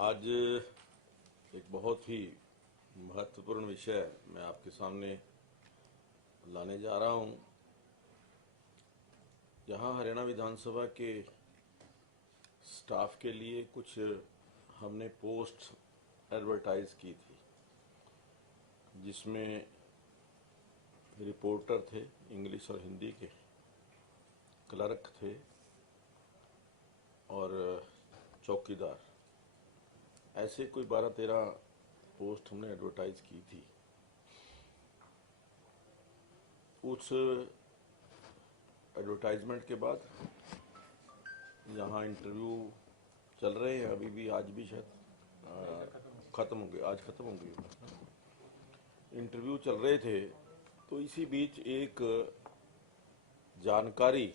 आज एक बहुत ही महत्वपूर्ण विषय मैं आपके सामने लाने जा रहा हूं, जहां हरियाणा विधानसभा के स्टाफ के लिए कुछ हमने पोस्ट एडवर्टाइज की थी, जिसमें रिपोर्टर थे, इंग्लिश और हिंदी के, क्लर्क थे और चौकीदार। ऐसे कोई 12-13 पोस्ट हमने एडवर्टाइज की थी। उस एडवर्टाइजमेंट के बाद यहाँ इंटरव्यू चल रहे हैं, अभी भी, आज भी शायद ख़त्म हो गए, आज ख़त्म हो गए। इंटरव्यू चल रहे थे, तो इसी बीच एक जानकारी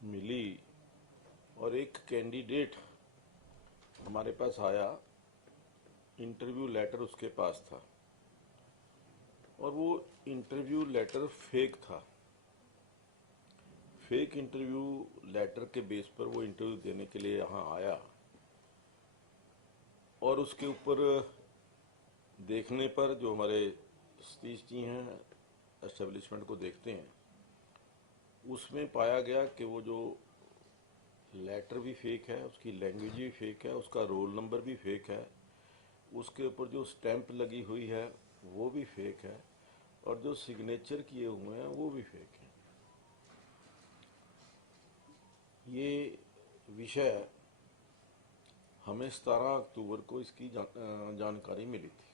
मिली और एक कैंडिडेट हमारे पास आया। इंटरव्यू लेटर उसके पास था और वो इंटरव्यू लेटर फेक था। फेक इंटरव्यू लेटर के बेस पर वो इंटरव्यू देने के लिए यहाँ आया और उसके ऊपर देखने पर जो हमारे सतीश जी हैं, एस्टेब्लिशमेंट को देखते हैं, उसमें पाया गया कि वो जो लेटर भी फेक है, उसकी लैंग्वेज भी फेक है, उसका रोल नंबर भी फेक है, उसके ऊपर जो स्टैंप लगी हुई है वो भी फेक है और जो सिग्नेचर किए हुए हैं वो भी फेक है। ये विषय हमें 17 अक्टूबर को इसकी जानकारी मिली थी,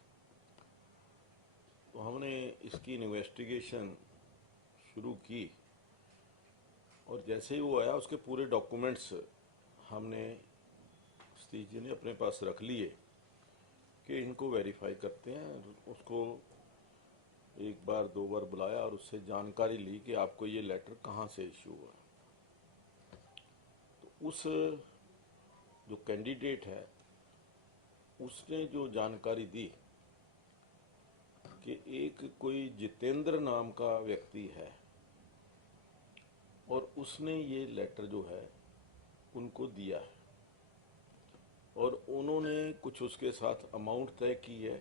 तो हमने इसकी इन्वेस्टिगेशन शुरू की और जैसे ही वो आया उसके पूरे डॉक्यूमेंट्स हमने सतीश जी ने अपने पास रख लिए कि इनको वेरीफाई करते हैं। उसको एक बार 2 बार बुलाया और उससे जानकारी ली कि आपको ये लेटर कहाँ से इश्यू हुआ। तो उस जो कैंडिडेट है उसने जो जानकारी दी कि एक कोई जितेंद्र नाम का व्यक्ति है और उसने ये लेटर जो है उनको दिया है और उन्होंने कुछ उसके साथ अमाउंट तय की है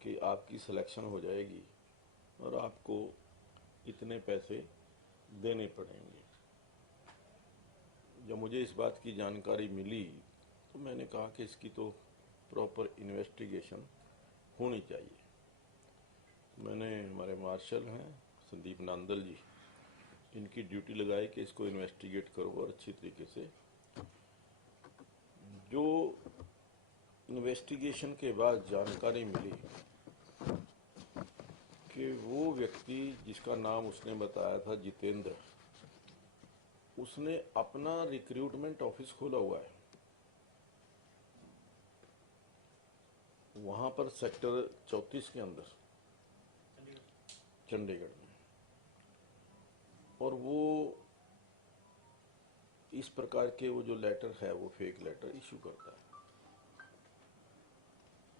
कि आपकी सिलेक्शन हो जाएगी और आपको इतने पैसे देने पड़ेंगे। जब मुझे इस बात की जानकारी मिली तो मैंने कहा कि इसकी तो प्रॉपर इन्वेस्टिगेशन होनी चाहिए। मैंने, हमारे मार्शल हैं संदीप नांदल जी, इनकी ड्यूटी लगाई कि इसको इन्वेस्टिगेट करो और अच्छी तरीके से। जो इन्वेस्टिगेशन के बाद जानकारी मिली कि वो व्यक्ति जिसका नाम उसने बताया था जितेंद्र, उसने अपना रिक्रूटमेंट ऑफिस खोला हुआ है वहां पर सेक्टर 34 के अंदर, चंडीगढ़ में। और वो इस प्रकार के वो जो लेटर है वो फेक लेटर इशू करता है।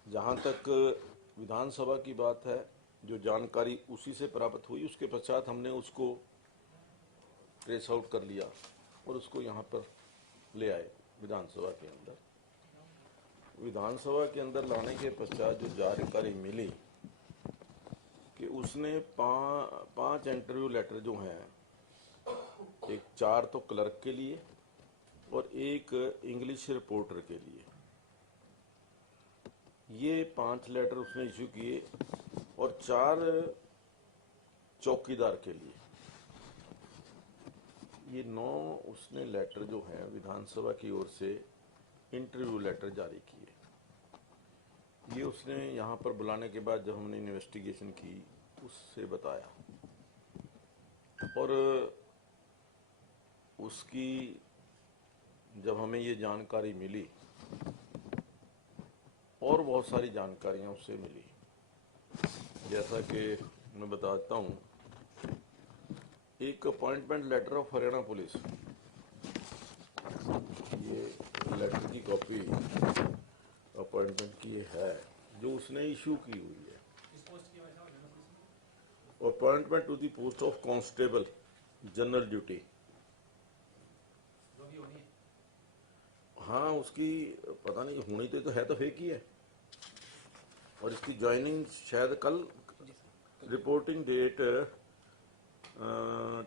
जहां तक विधानसभा की बात है, जो जानकारी उसी से प्राप्त हुई, उसके पश्चात हमने उसको ट्रेस आउट कर लिया और उसको यहाँ पर ले आए विधानसभा के अंदर। विधानसभा के अंदर लाने के पश्चात जो जानकारी मिली कि उसने 5 इंटरव्यू लेटर जो हैं, एक 4 तो क्लर्क के लिए और एक इंग्लिश रिपोर्टर के लिए, ये 5 लेटर उसने इश्यू किए और 4 चौकीदार के लिए। ये 9 उसने लेटर जो हैं विधानसभा की ओर से इंटरव्यू लेटर जारी किए। ये उसने यहाँ पर बुलाने के बाद जब हमने इन्वेस्टिगेशन की उससे बताया और उसकी जब हमें ये जानकारी मिली और बहुत सारी जानकारियां उससे मिली, जैसा कि मैं बताता हूँ, एक appointment letter of Haryana police, ये लेटर की कॉपी अपॉइंटमेंट की है जो उसने इशू की हुई है। Appointment to the post of constable general duty, हाँ उसकी पता नहीं होनी तो है, तो फेक ही है। और इसकी ज्वाइनिंग शायद कल, रिपोर्टिंग डेट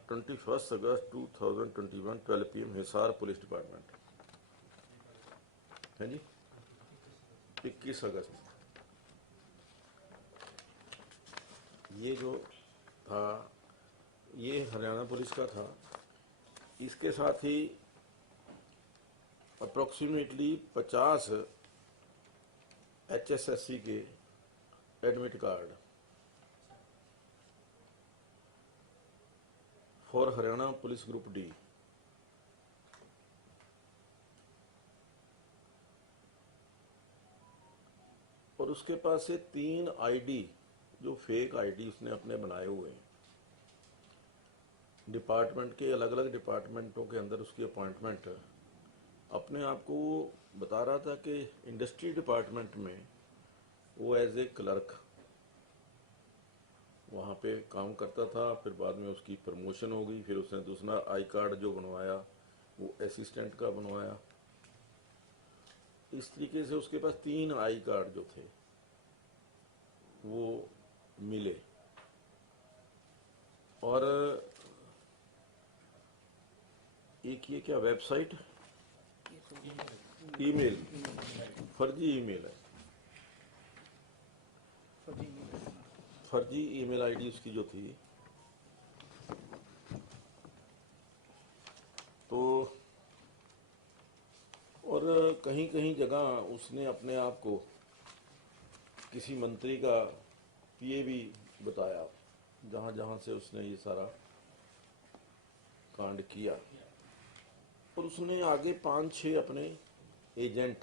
21 अगस्त 2021 12 PM हिसार पुलिस डिपार्टमेंट है जी। 21 अगस्त ये जो था ये हरियाणा पुलिस का था। इसके साथ ही अप्रोक्सीमेटली 50 HSSC के admit card for Haryana police group D, और उसके पास से 3 ID जो फेक ID उसने अपने बनाए हुए हैं। डिपार्टमेंट के अलग अलग डिपार्टमेंटों के अंदर उसकी अपॉइंटमेंट अपने आप को वो बता रहा था कि इंडस्ट्री डिपार्टमेंट में वो एज ए क्लर्क वहाँ पे काम करता था। फिर बाद में उसकी प्रमोशन हो गई, फिर उसने दूसरा आई कार्ड जो बनवाया वो असिस्टेंट का बनवाया। इस तरीके से उसके पास 3 आई कार्ड जो थे वो मिले। और एक ये क्या वेबसाइट, ईमेल, फर्जी ईमेल है, फर्जी ईमेल आईडी उसकी जो थी। तो और कहीं कहीं जगह उसने अपने आप को किसी मंत्री का पीए भी बताया, जहां जहां से उसने ये सारा कांड किया। और उसने आगे 5-6 अपने एजेंट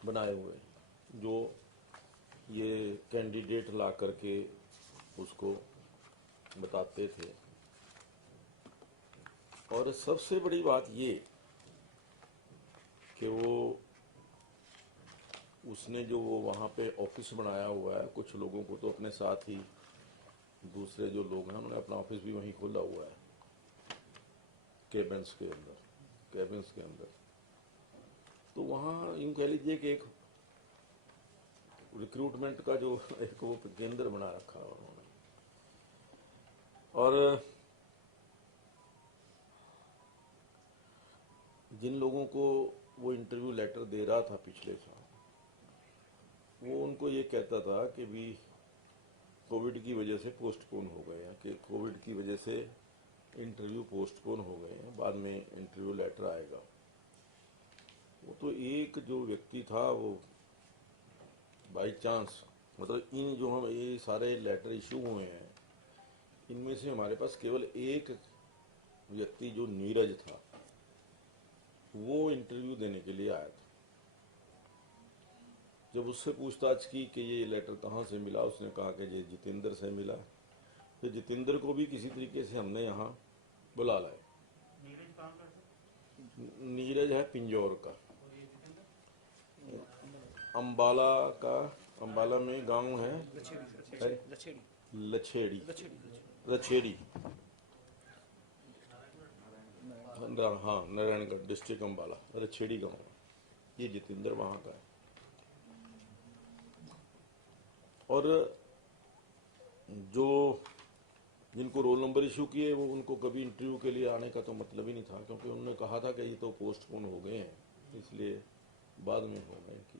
बनाए हुए जो ये कैंडिडेट ला करके उसको बताते थे। और सबसे बड़ी बात ये कि उसने जो वो वहाँ पे ऑफिस बनाया हुआ है, कुछ लोगों को तो अपने साथ ही दूसरे जो लोग हैं उन्होंने अपना ऑफिस भी वहीं खोला हुआ है, कैबिन्स के अंदर। तो वहाँ यूँ कह लीजिए कि एक रिक्रूटमेंट का जो एक वो केंद्र बना रखा है उन्होंने। और जिन लोगों को वो इंटरव्यू लेटर दे रहा था पिछले साल, वो उनको ये कहता था कि भी कोविड की वजह से पोस्टपोन हो गए हैं, कि कोविड की वजह से इंटरव्यू पोस्टपोन हो गए हैं, बाद में इंटरव्यू लेटर आएगा। वो तो एक जो व्यक्ति था वो बाई चांस, मतलब इन जो हम ये सारे लेटर इशू हुए हैं इनमें से हमारे पास केवल एक व्यक्ति जो नीरज था वो इंटरव्यू देने के लिए आया था। जब उससे पूछताछ की कि ये लेटर कहाँ से मिला, उसने कहा कि ये जितेंद्र से मिला। तो जितेंद्र को भी किसी तरीके से हमने यहाँ बुला लाए। नीरज है पिंजौर का, अंबाला का, अंबाला में गांव है लछेड़ी, हाँ नारायणगढ़ डिस्ट्रिक्ट अंबाला, लछेड़ी गांव। ये जितेंद्र वहाँ का है। और जो जिनको रोल नंबर इशू किए वो उनको कभी इंटरव्यू के लिए आने का तो मतलब ही नहीं था, क्योंकि उन्होंने कहा था कि ये तो पोस्टपोन हो गए हैं, इसलिए बाद में हो गए कि।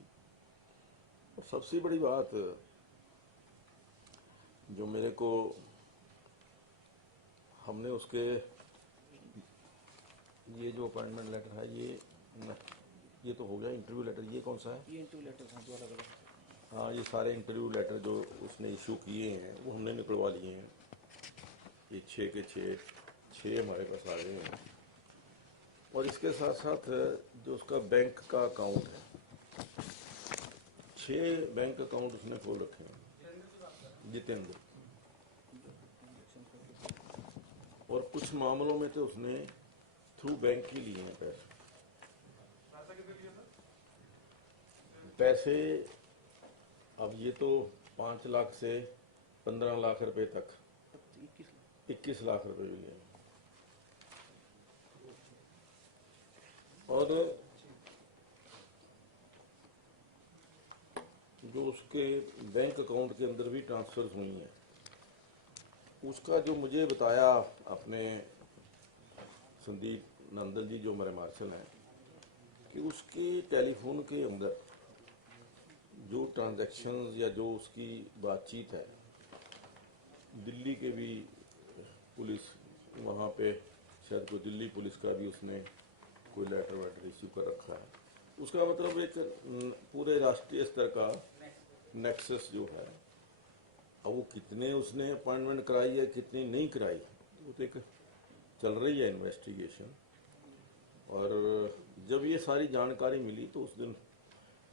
और सबसे बड़ी बात जो मेरे को, हमने उसके ये जो अपॉइंटमेंट लेटर है ये तो हो गया इंटरव्यू लेटर। ये कौन सा है? ये इंटरव्यू लेटर हैं जो अलग अलग। हाँ ये सारे इंटरव्यू लेटर जो उसने इशू किए हैं वो हमने निकलवा लिए हैं। ये 6 के 6 हमारे पास आ गए हैं। और इसके साथ साथ जो उसका बैंक का अकाउंट है, 6 बैंक अकाउंट उसने खोल रखे हैं जितेंद्र। और कुछ मामलों में तो उसने थ्रू बैंक ही लिए हैं पैसे। अब ये तो 5 लाख से 15 लाख रुपए तक, 21 लाख रुपए भी लिए। और जो उसके बैंक अकाउंट के अंदर भी ट्रांसफर हुई हैं, उसका जो मुझे बताया अपने संदीप नंदन जी जो हमारे मार्शल हैं, कि उसके टेलीफोन के अंदर जो ट्रांजैक्शंस या जो उसकी बातचीत है, दिल्ली के भी पुलिस वहाँ पे शायद कोई दिल्ली पुलिस का भी उसने कोई लेटर वेटर इश्यू कर रखा है, उसका मतलब एक पूरे राष्ट्रीय स्तर का नेक्सस जो है, अब वो कितने उसने अपॉइंटमेंट कराई है कितनी नहीं कराई, वो तो एक चल रही है इन्वेस्टिगेशन। और जब ये सारी जानकारी मिली तो उस दिन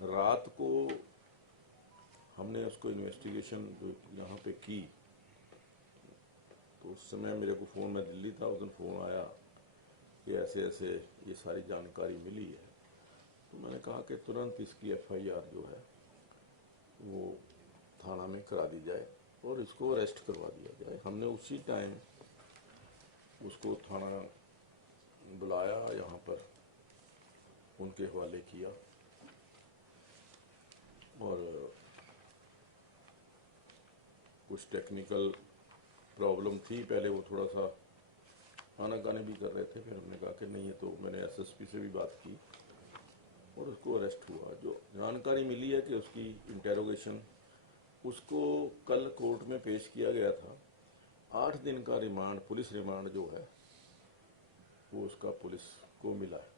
रात को हमने उसको इन्वेस्टिगेशन जो यहाँ पे की, तो उस समय मेरे को फ़ोन, में दिल्ली था उस दिन, फ़ोन आया कि ऐसे ऐसे ये सारी जानकारी मिली है। तो मैंने कहा कि तुरंत इसकी FIR जो है वो थाना में करा दी जाए और इसको अरेस्ट करवा दिया जाए। हमने उसी टाइम उसको थाना बुलाया, यहाँ पर उनके हवाले किया और कुछ टेक्निकल प्रॉब्लम थी, पहले वो थोड़ा सा आनाकानी भी कर रहे थे, फिर हमने कहा कि नहीं, ये तो मैंने SSP से भी बात की और उसको अरेस्ट हुआ। जो जानकारी मिली है कि उसकी इंटेरोगेशन, उसको कल कोर्ट में पेश किया गया था, 8 दिन का रिमांड, पुलिस रिमांड जो है वो उसका पुलिस को मिला है।